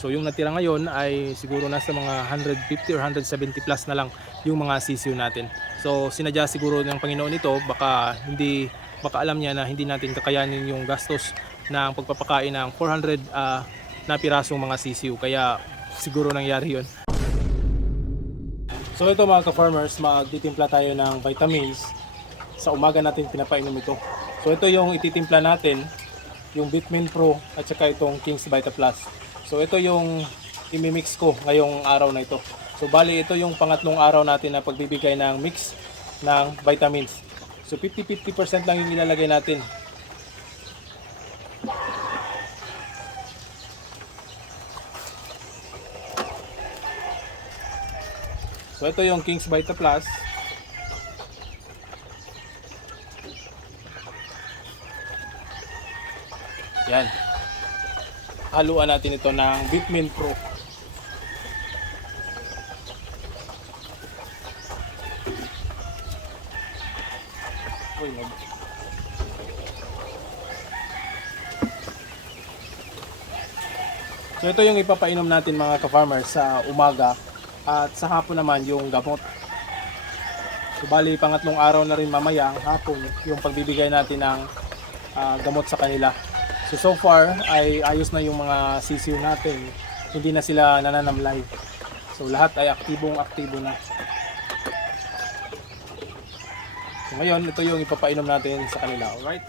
So yung natira ngayon ay siguro nasa mga 150 or 170 plus na lang yung mga sisiw natin. So sinadya siguro ng Panginoon ito baka hindi baka alam niya na hindi natin kakayanin yung gastos ng pagpapakain ng 400 ah, na pirasong mga sisiw kaya siguro nangyari yun. So ito mga ka-farmers, magtitimpla tayo ng vitamins. Sa umaga natin pinapainom ito. So ito yung ititimpla natin, yung Bitmin Pro at saka itong King's Vita Plus. So ito yung imimix ko ngayong araw na ito. So bali ito yung pangatlong araw natin na pagbibigay ng mix ng vitamins. So 50-50% lang yung ilalagay natin. So ito yung King's Vita Plus. Yan. Haluan natin ito ng Bitmin Pro. Uy, nag... So ito yung ipapainom natin mga ka-farmers sa umaga at sa hapon naman yung gamot. So bali pangatlong araw na rin mamaya hapon yung pagbibigay natin ng ah, gamot sa kanila. So so far ay ayos na yung mga sisiw natin. Hindi na sila nananamlay. So lahat ay aktibong aktibo na. So ngayon ito yung ipapainom natin sa kanila. Alright?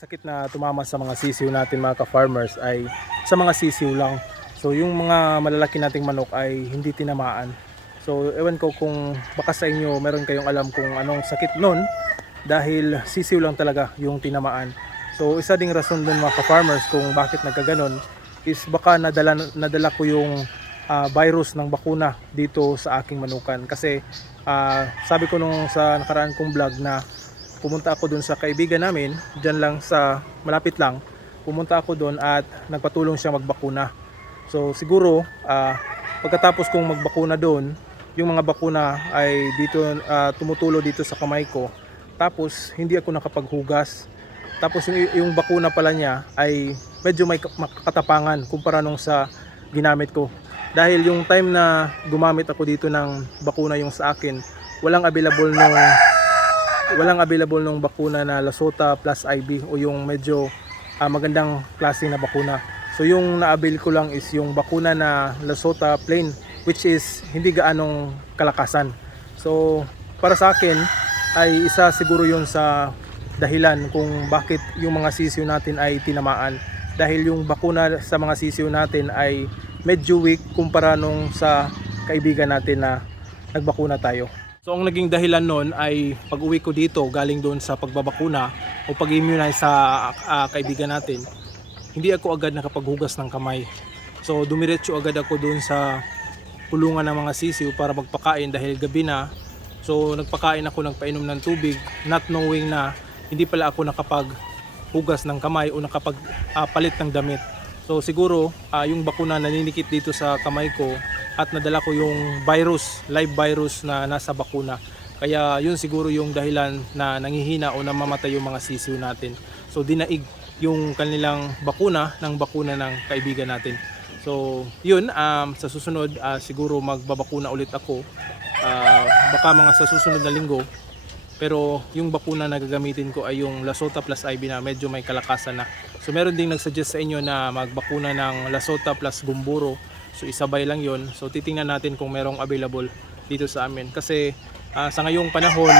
Sakit na tumama sa mga sisiw natin mga ka-farmers ay sa mga sisiw lang. So yung mga malalaki nating manok ay hindi tinamaan. So ewan ko kung baka sa inyo meron kayong alam kung anong sakit nun dahil sisiw lang talaga yung tinamaan. So isa ding rason dun mga ka-farmers kung bakit nagkaganon is baka nadala, nadala ko yung ah, virus ng bakuna dito sa aking manukan. Kasi ah, sabi ko nung sa nakaraan kong vlog na pumunta ako doon sa kaibigan namin, dyan lang sa malapit lang. Pumunta ako doon at nagpatulong siya magbakuna. So siguro ah, pagkatapos kong magbakuna doon, yung mga bakuna ay dito ah, tumutulo dito sa kamay ko. Tapos hindi ako nakapaghugas. Tapos yung, yung bakuna pala niya ay medyo may ka- makatapangan kumpara nung sa ginamit ko. Dahil yung time na gumamit ako dito ng bakuna yung sa akin, walang available nung walang available ng bakuna na Lasota plus IB o yung medyo ah, magandang klase na bakuna. So yung na-avail ko lang is yung bakuna na Lasota plain which is hindi gaanong kalakasan. So para sa akin ay isa siguro yun sa dahilan kung bakit yung mga sisiw natin ay tinamaan. Dahil yung bakuna sa mga sisiw natin ay medyo weak kumpara nung sa kaibigan natin na nagbakuna tayo. So ang naging dahilan nun ay pag uwi ko dito galing doon sa pagbabakuna o pag-immunize sa ah, kaibigan natin, hindi ako agad nakapaghugas ng kamay. So dumiretso agad ako doon sa kulungan ng mga sisiw para magpakain dahil gabi na. So nagpakain ako, nagpainom ng tubig, not knowing na hindi pala ako nakapaghugas ng kamay o nakapagpalit ng damit. So siguro ah, yung bakuna naninikit dito sa kamay ko at nadala ko yung virus, live virus na nasa bakuna. Kaya yun siguro yung dahilan na nangihina o namamatay yung mga sisiw natin. So dinaig yung kanilang bakuna ng bakuna ng kaibigan natin. So yun, um, sa susunod ah, siguro magbabakuna ulit ako. Ah, baka mga sa susunod na linggo. Pero yung bakuna na gagamitin ko ay yung Lasota plus IB na medyo may kalakasan na. So meron ding nagsuggest sa inyo na magbakuna ng Lasota plus Gumburo. So isabay lang yon. So titingnan natin kung merong available dito sa amin. Kasi ah, sa ngayong panahon,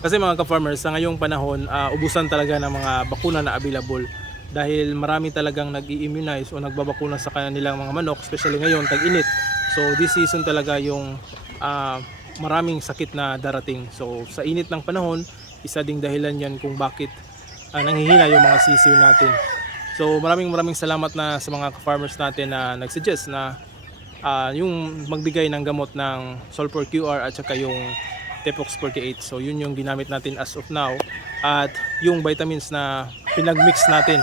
kasi mga ka-farmers, sa ngayong panahon, ah, ubusan talaga ng mga bakuna na available. Dahil marami talagang nag immunize o nagbabakuna sa kanilang mga manok, especially ngayon, tag-init. So this season talaga yung ah, maraming sakit na darating. So sa init ng panahon, isa ding dahilan yan kung bakit ah, nanghihina yung mga sisiw natin. So maraming maraming salamat na sa mga farmers natin na nagsuggest na ah, yung magbigay ng gamot ng sulfur QR at saka yung Tepox 48. So yun yung ginamit natin as of now. At yung vitamins na pinagmix natin.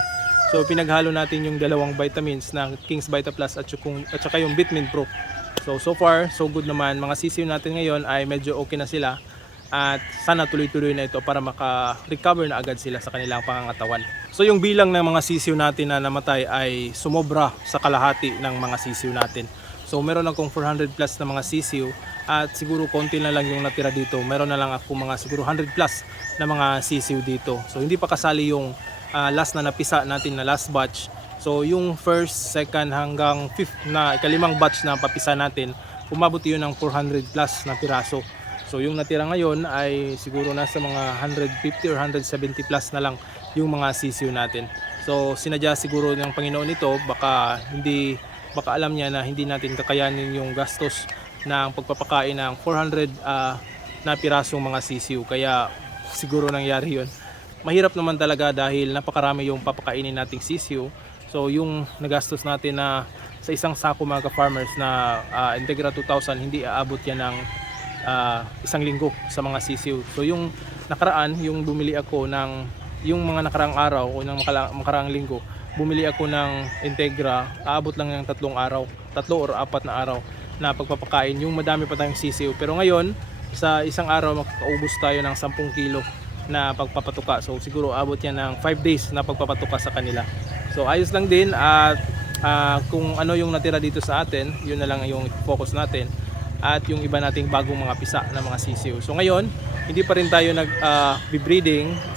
So pinaghalo natin yung dalawang vitamins na King's Vita Plus at, yung, at saka yung Vitamin Pro. So so far so good naman. Mga sisiw natin ngayon ay medyo okay na sila. At sana tuloy-tuloy na ito para maka-recover na agad sila sa kanilang pangangatawan. So yung bilang ng mga sisiw natin na namatay ay sumobra sa kalahati ng mga sisiw natin. So meron akong 400 plus na mga sisiw at siguro konti na lang yung natira dito. Meron na lang ako mga siguro 100 plus na mga sisiw dito. So hindi pa kasali yung ah, last na napisa natin na last batch. So yung first, second hanggang fifth na ikalimang batch na papisa natin, umabot yun ng 400 plus na piraso. So yung natira ngayon ay siguro nasa mga 150 or 170 plus na lang yung mga sisiw natin. So sinadya siguro ng Panginoon ito baka hindi baka alam niya na hindi natin kakayanin yung gastos ng pagpapakain ng 400 ah, na pirasong mga sisiw. Kaya siguro nangyari yun. Mahirap naman talaga dahil napakarami yung papakainin nating sisiw. So yung nagastos natin na sa isang sako mga ka-farmers na ah, Integra 2000 hindi aabot yan ng ah, isang linggo sa mga sisiw. So yung nakaraan, yung bumili ako ng yung mga nakaraang araw o ng makaraang linggo, bumili ako ng Integra, aabot lang ng tatlong araw, tatlo or apat na araw na pagpapakain. Yung madami pa tayong sisiw. Pero ngayon, sa isang araw makakaubos tayo ng 10 kilo na pagpapatuka. So siguro abot yan ng 5 days na pagpapatuka sa kanila. So ayos lang din at ah, kung ano yung natira dito sa atin, yun na lang yung focus natin at yung iba nating bagong mga pisa na mga sisiw. So ngayon, hindi pa rin tayo nag ah.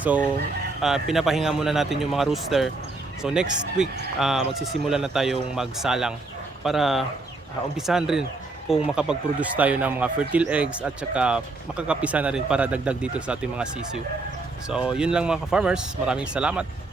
So ah, pinapahinga muna natin yung mga rooster. So next week, ah, magsisimula na tayong magsalang para ah, umpisahan rin kung makapag-produce tayo ng mga fertile eggs at saka makakapisa na rin para dagdag dito sa ating mga sisiw. So yun lang mga ka-farmers. Maraming salamat.